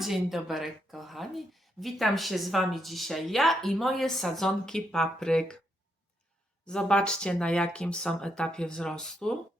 Dzień dobry, kochani. Witam się z Wami dzisiaj ja i moje sadzonki papryk. Zobaczcie, na jakim są etapie wzrostu.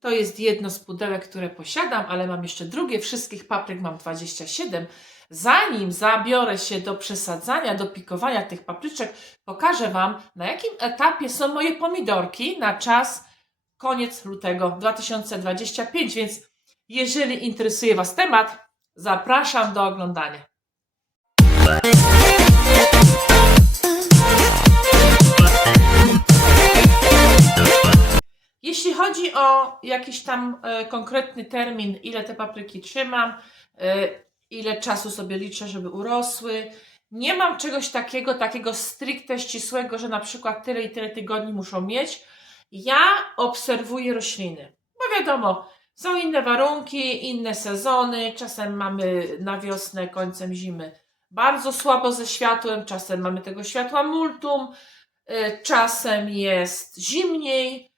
To jest jedno z pudełek, które posiadam, ale mam jeszcze drugie. Wszystkich papryk mam 27. Zanim zabiorę się do przesadzania, do pikowania tych papryczek, pokażę Wam, na jakim etapie są moje pomidorki na czas koniec lutego 2025, więc jeżeli interesuje Was temat, zapraszam do oglądania. Jeśli chodzi o jakiś tam konkretny termin, ile te papryki trzymam, ile czasu sobie liczę, żeby urosły, nie mam czegoś takiego stricte ścisłego, że na przykład tyle i tyle tygodni muszą mieć. Ja obserwuję rośliny, bo wiadomo, są inne warunki, inne sezony, czasem mamy na wiosnę, końcem zimy bardzo słabo ze światłem, czasem mamy tego światła multum, czasem jest zimniej.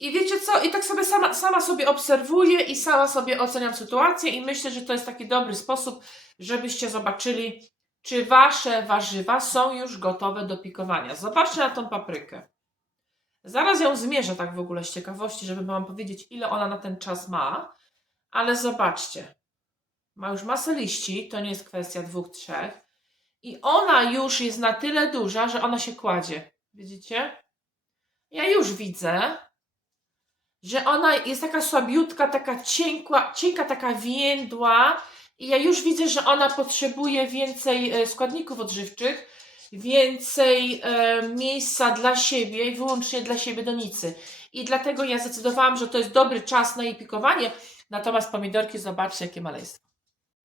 I wiecie co? I tak sobie sama sobie obserwuję i sama sobie oceniam sytuację i myślę, że to jest taki dobry sposób, żebyście zobaczyli, czy Wasze warzywa są już gotowe do pikowania. Zobaczcie na tą paprykę. Zaraz ją zmierzę tak w ogóle z ciekawości, żeby Wam powiedzieć, ile ona na ten czas ma. Ale zobaczcie. Ma już masę liści, to nie jest kwestia 2-3. I ona już jest na tyle duża, że ona się kładzie. Widzicie? Ja już widzę, że ona jest taka słabiutka, taka cienka, taka więdła i ja już widzę, że ona potrzebuje więcej składników odżywczych, więcej miejsca dla siebie i wyłącznie dla siebie donicy. I dlatego ja zdecydowałam, że to jest dobry czas na jej pikowanie, natomiast pomidorki, zobaczcie, jakie maleństwo.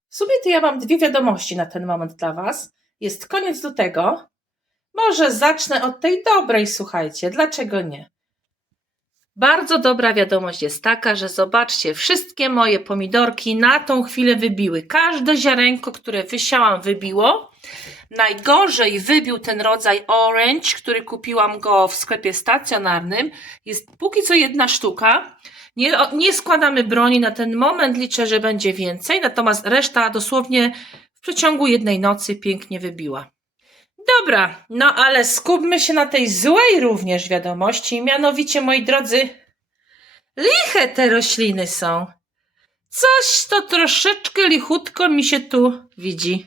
W sumie to ja mam dwie wiadomości na ten moment dla Was. Jest koniec lutego. Może zacznę od tej dobrej, słuchajcie, dlaczego nie? Bardzo dobra wiadomość jest taka, że zobaczcie, wszystkie moje pomidorki na tą chwilę wybiły. Każde ziarenko, które wysiałam, wybiło. Najgorzej wybił ten rodzaj orange, który kupiłam go w sklepie stacjonarnym. Jest póki co jedna sztuka. Nie składamy broni na ten moment, liczę, że będzie więcej, natomiast reszta dosłownie w przeciągu jednej nocy pięknie wybiła. Dobra, no ale skupmy się na tej złej również wiadomości, mianowicie, moi drodzy, liche te rośliny są. Coś to troszeczkę lichutko mi się tu widzi.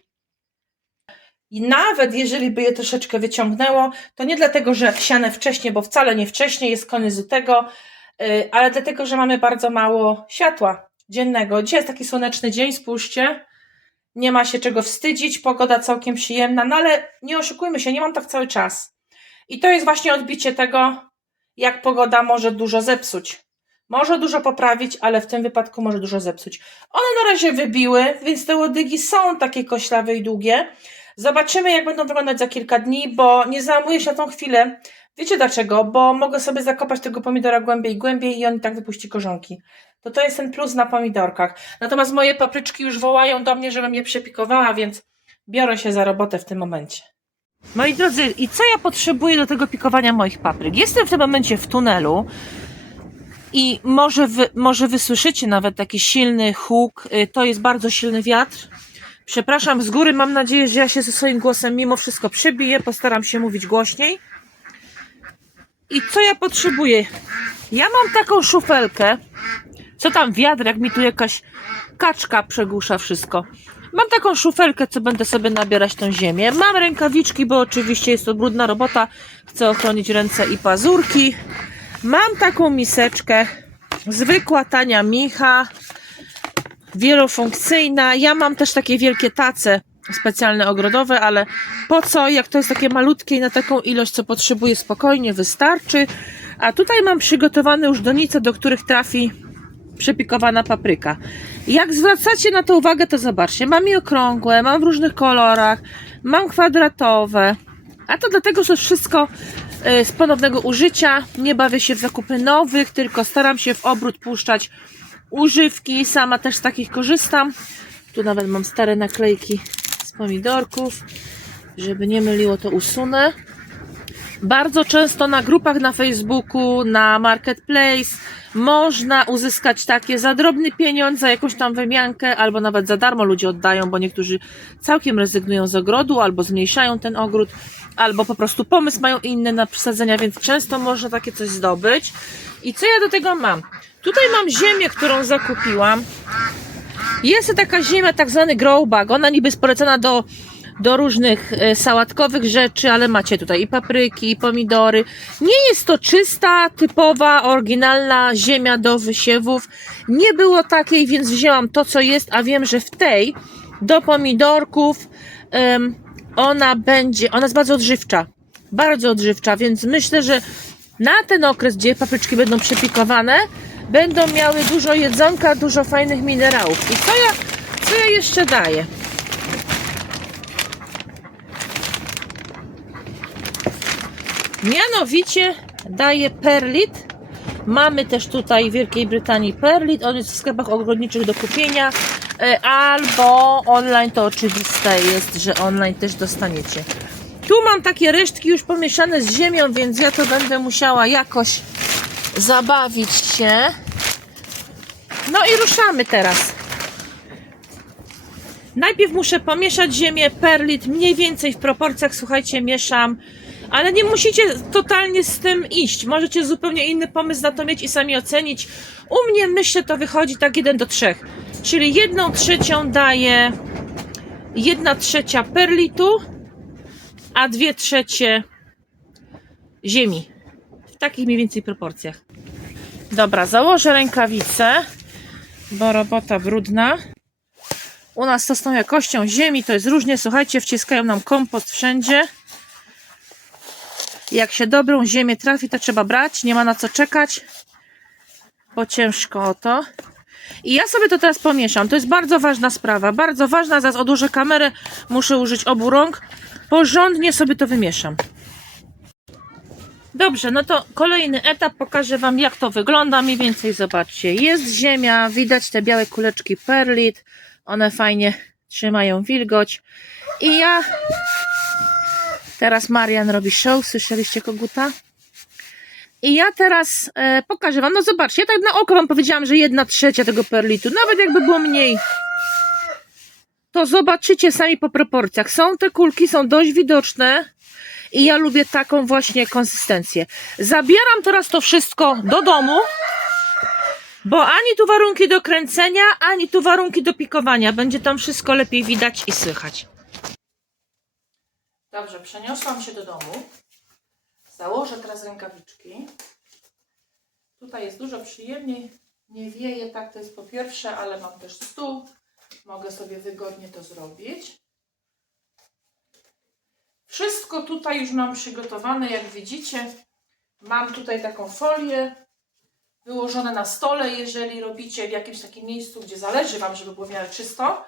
I nawet jeżeli by je troszeczkę wyciągnęło, to nie dlatego, że siane wcześniej, bo wcale nie wcześniej, jest koniec lutego, ale dlatego, że mamy bardzo mało światła dziennego. Dzisiaj jest taki słoneczny dzień, spójrzcie. Nie ma się czego wstydzić, pogoda całkiem przyjemna, no ale nie oszukujmy się, nie mam tak cały czas. I to jest właśnie odbicie tego, jak pogoda może dużo zepsuć. Może dużo poprawić, ale w tym wypadku może dużo zepsuć. One na razie wybiły, więc te łodygi są takie koślawe i długie. Zobaczymy, jak będą wyglądać za kilka dni, bo nie załamuję się na tą chwilę. Wiecie dlaczego? Bo mogę sobie zakopać tego pomidora głębiej i on i tak wypuści korzonki. To jest ten plus na pomidorkach. Natomiast moje papryczki już wołają do mnie, żebym je przepikowała, więc biorę się za robotę w tym momencie. Moi drodzy, i co ja potrzebuję do tego pikowania moich papryk? Jestem w tym momencie w tunelu i może wy słyszycie nawet taki silny huk. To jest bardzo silny wiatr. Przepraszam z góry, mam nadzieję, że ja się ze swoim głosem mimo wszystko przebiję. Postaram się mówić głośniej. I co ja potrzebuję? Ja mam taką szufelkę. Co tam wiatr, jak mi tu jakaś kaczka przegłusza wszystko. Mam taką szufelkę, co będę sobie nabierać tą ziemię. Mam rękawiczki, bo oczywiście jest to brudna robota. Chcę ochronić ręce i pazurki. Mam taką miseczkę. Zwykła, tania micha. Wielofunkcyjna. Ja mam też takie wielkie tace specjalne ogrodowe, ale po co, jak to jest takie malutkie i na taką ilość, co potrzebuję, spokojnie wystarczy. A tutaj mam przygotowane już donice, do których trafi przepikowana papryka. Jak zwracacie na to uwagę, to zobaczcie, mam je okrągłe, mam w różnych kolorach, mam kwadratowe, a to dlatego, że wszystko z ponownego użycia. Nie bawię się w zakupy nowych, tylko staram się w obrót puszczać używki, sama też z takich korzystam. Tu nawet mam stare naklejki z pomidorków, żeby nie myliło, to usunę. Bardzo często na grupach na Facebooku, na Marketplace można uzyskać takie za drobny pieniądz, za jakąś tam wymiankę, albo nawet za darmo ludzie oddają, bo niektórzy całkiem rezygnują z ogrodu, albo zmniejszają ten ogród, albo po prostu pomysł mają inny na przesadzenia, więc często można takie coś zdobyć. I co ja do tego mam? Tutaj mam ziemię, którą zakupiłam. Jest to taka ziemia, tak zwany grow bag. Ona niby jest polecana do różnych sałatkowych rzeczy, ale macie tutaj i papryki, i pomidory. Nie jest to czysta, typowa, oryginalna ziemia do wysiewów. Nie było takiej, więc wzięłam to, co jest, a wiem, że w tej do pomidorków ona jest bardzo odżywcza, więc myślę, że na ten okres, gdzie papryczki będą przepikowane, będą miały dużo jedzonka, dużo fajnych minerałów. I co ja jeszcze daję? Mianowicie daję perlit. Mamy też tutaj w Wielkiej Brytanii perlit. On jest w sklepach ogrodniczych do kupienia. Albo online, to oczywiste jest, że online też dostaniecie. Tu mam takie resztki już pomieszane z ziemią, więc ja to będę musiała jakoś zabawić się. No i ruszamy teraz. Najpierw muszę pomieszać ziemię, perlit, mniej więcej w proporcjach, słuchajcie, mieszam. Ale nie musicie totalnie z tym iść. Możecie zupełnie inny pomysł na to mieć i sami ocenić. U mnie, myślę, to wychodzi tak 1:3. Czyli 1/3 daję 1/3 perlitu, a 2/3 ziemi. W takich mniej więcej proporcjach. Dobra, założę rękawice, bo robota brudna. U nas to z tą jakością ziemi to jest różnie. Słuchajcie, wciskają nam kompost wszędzie. Jak się dobrą ziemię trafi, to trzeba brać. Nie ma na co czekać, bo ciężko o to. I ja sobie to teraz pomieszam. To jest bardzo ważna sprawa. Bardzo ważna. Zaraz odłożę kamerę. Muszę użyć obu rąk. Porządnie sobie to wymieszam. Dobrze, no to kolejny etap. Pokażę Wam, jak to wygląda. Mniej więcej zobaczcie. Jest ziemia. Widać te białe kuleczki perlit. One fajnie trzymają wilgoć. I ja... Teraz Marian robi show. Słyszeliście koguta? I ja teraz pokażę Wam. No zobaczcie, ja tak na oko Wam powiedziałam, że 1/3 tego perlitu. Nawet jakby było mniej, to zobaczycie sami po proporcjach. Te kulki są dość widoczne. I ja lubię taką właśnie konsystencję. Zabieram teraz to wszystko do domu. Bo ani tu warunki do kręcenia, ani tu warunki do pikowania. Będzie tam wszystko lepiej widać i słychać. Dobrze, przeniosłam się do domu. Założę teraz rękawiczki. Tutaj jest dużo przyjemniej. Nie wieje, tak to jest po pierwsze, ale mam też stół. Mogę sobie wygodnie to zrobić. Wszystko tutaj już mam przygotowane, jak widzicie. Mam tutaj taką folię wyłożone na stole. Jeżeli robicie w jakimś takim miejscu, gdzie zależy Wam, żeby było w miarę czysto,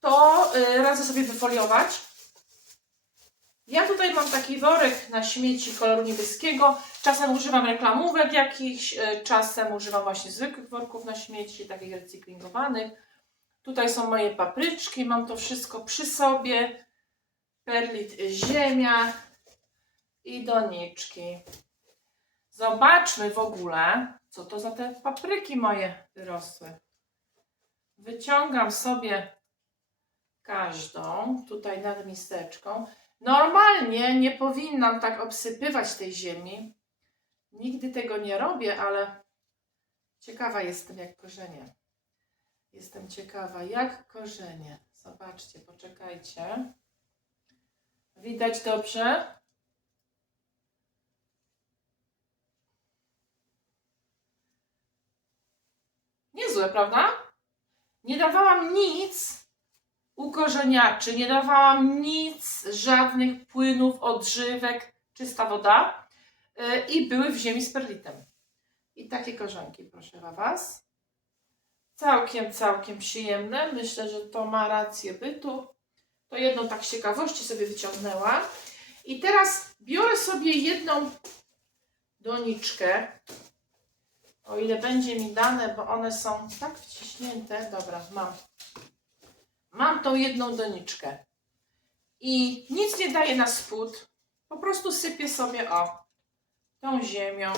to radzę sobie wyfoliować. Ja tutaj mam taki worek na śmieci koloru niebieskiego. Czasem używam reklamówek jakichś, czasem używam właśnie zwykłych worków na śmieci, takich recyklingowanych. Tutaj są moje papryczki, mam to wszystko przy sobie. Perlit, ziemia i doniczki. Zobaczmy w ogóle, co to za te papryki moje wyrosły. Wyciągam sobie każdą tutaj nad miseczką. Normalnie nie powinnam tak obsypywać tej ziemi. Nigdy tego nie robię, ale ciekawa jestem jak korzenie. Jestem ciekawa jak korzenie. Zobaczcie, poczekajcie. Widać dobrze? Niezłe, prawda? Nie dawałam nic ukorzeniaczy, nie dawałam nic, żadnych płynów, odżywek, czysta woda i były w ziemi z perlitem. I takie korzonki, proszę Was. Całkiem przyjemne. Myślę, że to ma rację bytu. To jedną tak z ciekawości sobie wyciągnęłam. I teraz biorę sobie jedną doniczkę, o ile będzie mi dane, bo one są tak wciśnięte. Dobra, mam tą jedną doniczkę. I nic nie daję na spód. Po prostu sypię sobie tą ziemią.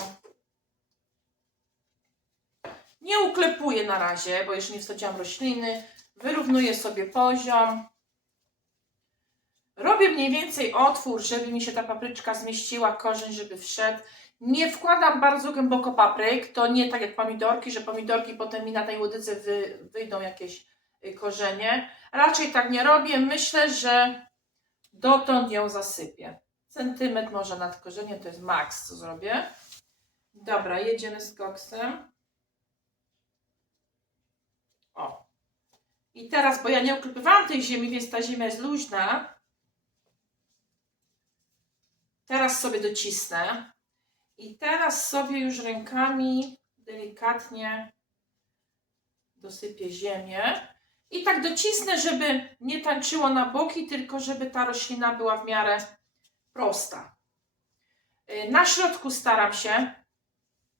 Nie uklepuję na razie, bo jeszcze nie wsadziłam rośliny. Wyrównuję sobie poziom. Robię mniej więcej otwór, żeby mi się ta papryczka zmieściła, korzeń, żeby wszedł. Nie wkładam bardzo głęboko papryk, to nie tak jak pomidorki, że pomidorki potem mi na tej łodyce wyjdą jakieś korzenie. Raczej tak nie robię. Myślę, że dotąd ją zasypię. Centymetr może nad korzeniem, to jest maks, co zrobię. Dobra, jedziemy z koksem. O. I teraz, bo ja nie oklepywałam tej ziemi, więc ta ziemia jest luźna. Teraz sobie docisnę. I teraz sobie już rękami delikatnie dosypię ziemię. I tak docisnę, żeby nie tańczyło na boki, tylko żeby ta roślina była w miarę prosta. Na środku staram się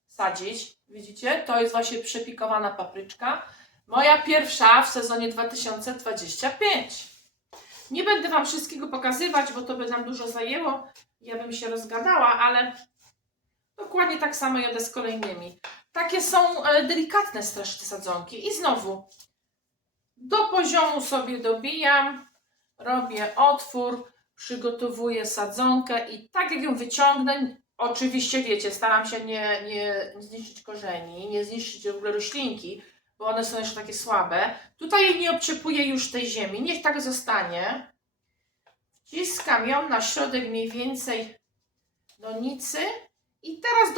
sadzić. Widzicie? To jest właśnie przepikowana papryczka. Moja pierwsza w sezonie 2025. Nie będę Wam wszystkiego pokazywać, bo to by nam dużo zajęło. Ja bym się rozgadała, ale dokładnie tak samo jadę z kolejnymi. Takie są delikatne strasznie te sadzonki. I znowu do poziomu sobie dobijam, robię otwór, przygotowuję sadzonkę i tak jak ją wyciągnę, oczywiście wiecie, staram się nie zniszczyć korzeni, nie zniszczyć w ogóle roślinki, bo one są jeszcze takie słabe. Tutaj nie obczepuję już tej ziemi, niech tak zostanie. Wciskam ją na środek mniej więcej donicy i teraz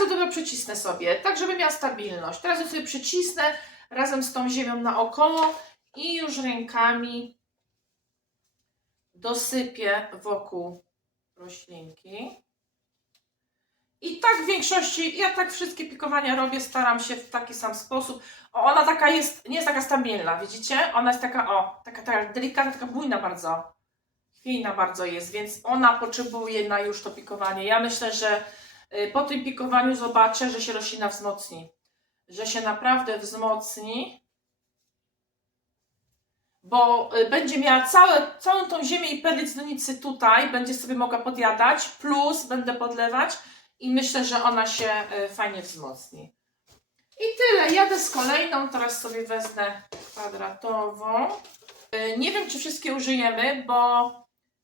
do tego przycisnę sobie, tak żeby miała stabilność. Teraz ją sobie przycisnę razem z tą ziemią naokoło i już rękami dosypię wokół roślinki. I tak w większości, ja tak wszystkie pikowania robię, staram się w taki sam sposób. O, ona taka jest, nie jest taka stabilna, widzicie? Ona jest taka delikatna, taka bujna bardzo. Chwiejna bardzo jest, więc ona potrzebuje na już to pikowanie. Ja myślę, że po tym pikowaniu zobaczę, że się roślina wzmocni. Że się naprawdę wzmocni. Bo będzie miała całą tą ziemię i perlic z donicy tutaj, będzie sobie mogła podjadać, plus będę podlewać i myślę, że ona się fajnie wzmocni. I tyle, jadę z kolejną, teraz sobie wezmę kwadratową. Nie wiem, czy wszystkie użyjemy, bo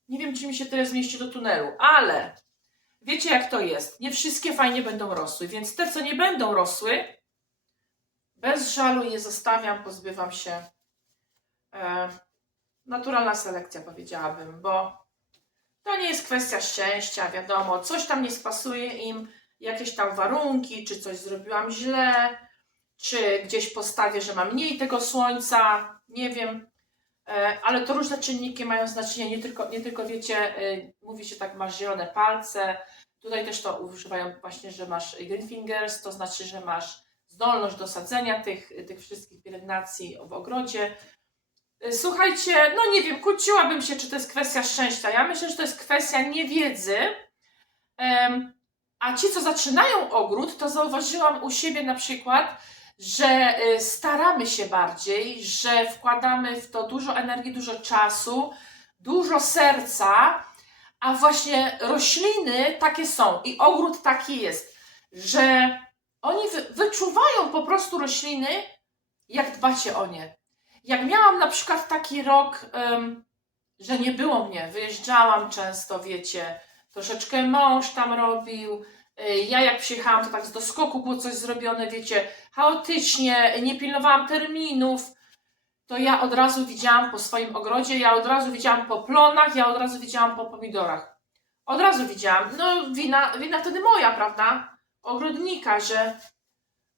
nie wiem, czy mi się tyle zmieści do tunelu, ale wiecie jak to jest, nie wszystkie fajnie będą rosły, więc te, co nie będą rosły, bez żalu je zostawiam, pozbywam się. Naturalna selekcja, powiedziałabym, bo to nie jest kwestia szczęścia, wiadomo, coś tam nie spasuje im, jakieś tam warunki, czy coś zrobiłam źle, czy gdzieś postawię, że mam mniej tego słońca, nie wiem, ale to różne czynniki mają znaczenie, nie tylko wiecie, mówi się tak, masz zielone palce, tutaj też to używają właśnie, że masz green fingers, to znaczy, że masz zdolność do sadzenia tych wszystkich pielęgnacji w ogrodzie. Słuchajcie, no nie wiem, kłóciłabym się, czy to jest kwestia szczęścia. Ja myślę, że to jest kwestia niewiedzy. A ci, co zaczynają ogród, to zauważyłam u siebie na przykład, że staramy się bardziej, że wkładamy w to dużo energii, dużo czasu, dużo serca, a właśnie rośliny takie są i ogród taki jest, że oni wyczuwają po prostu rośliny, jak dbacie o nie. Jak miałam na przykład taki rok, że nie było mnie, wyjeżdżałam często, wiecie, troszeczkę mąż tam robił, ja jak przyjechałam, to tak z doskoku było coś zrobione, wiecie, chaotycznie, nie pilnowałam terminów, to ja od razu widziałam po swoim ogrodzie, ja od razu widziałam po plonach, ja od razu widziałam po pomidorach. Od razu widziałam, no wina wtedy moja, prawda, ogrodnika,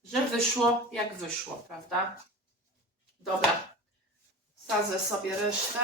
że wyszło jak wyszło, prawda. Dobra, sadzę sobie resztę.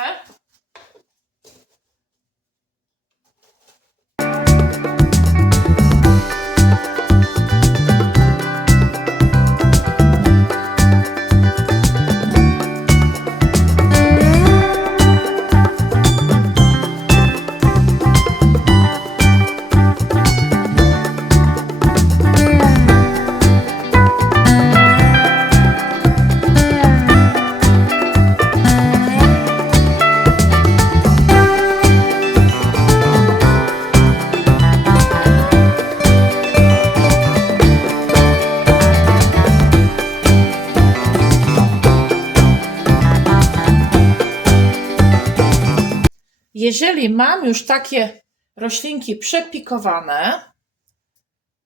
Jeżeli mam już takie roślinki przepikowane,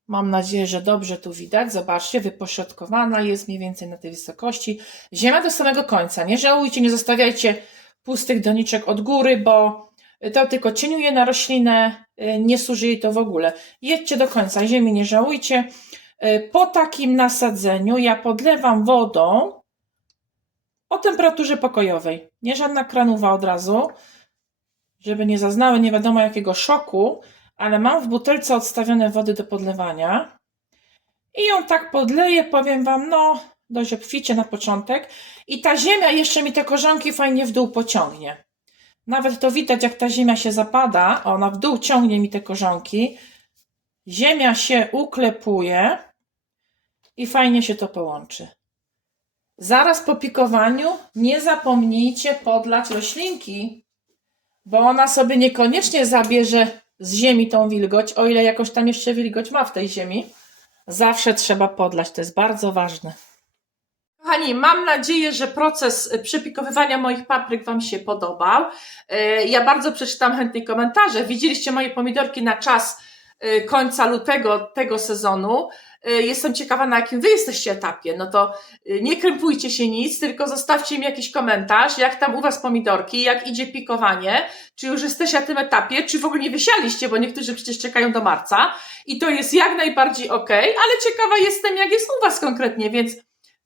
mam nadzieję, że dobrze tu widać, zobaczcie, wypośrodkowana jest mniej więcej na tej wysokości. Ziemia do samego końca, nie żałujcie, nie zostawiajcie pustych doniczek od góry, bo to tylko cieniuje na roślinę, nie służy jej to w ogóle. Jedźcie do końca, ziemi nie żałujcie. Po takim nasadzeniu ja podlewam wodą o temperaturze pokojowej, nie żadna kranowa od razu, żeby nie zaznały nie wiadomo jakiego szoku, ale mam w butelce odstawione wody do podlewania i ją tak podleję, powiem Wam, no dość obficie na początek i ta ziemia jeszcze mi te korzonki fajnie w dół pociągnie. Nawet to widać, jak ta ziemia się zapada, ona w dół ciągnie mi te korzonki, ziemia się uklepuje i fajnie się to połączy. Zaraz po pikowaniu nie zapomnijcie podlać roślinki, bo ona sobie niekoniecznie zabierze z ziemi tą wilgoć, o ile jakoś tam jeszcze wilgoć ma w tej ziemi. Zawsze trzeba podlać, to jest bardzo ważne. Kochani, mam nadzieję, że proces przepikowywania moich papryk Wam się podobał. Ja bardzo przeczytam chętnie komentarze. Widzieliście moje pomidorki na czas końca lutego tego sezonu. Jestem ciekawa, na jakim Wy jesteście etapie. No to nie krępujcie się nic, tylko zostawcie mi jakiś komentarz, jak tam u Was pomidorki, jak idzie pikowanie, czy już jesteście na tym etapie, czy w ogóle nie wysialiście, bo niektórzy przecież czekają do marca i to jest jak najbardziej okej, ale ciekawa jestem, jak jest u Was konkretnie, więc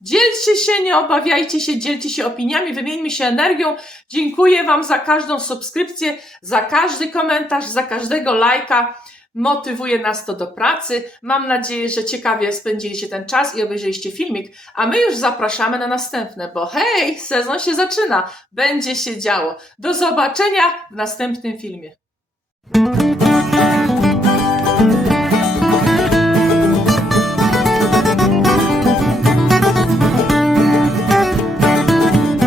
dzielcie się, nie obawiajcie się, dzielcie się opiniami, wymieńmy się energią. Dziękuję Wam za każdą subskrypcję, za każdy komentarz, za każdego lajka. Motywuje nas to do pracy. Mam nadzieję, że ciekawie spędziliście ten czas i obejrzeliście filmik, a my już zapraszamy na następne, bo hej, sezon się zaczyna, będzie się działo. Do zobaczenia w następnym filmie.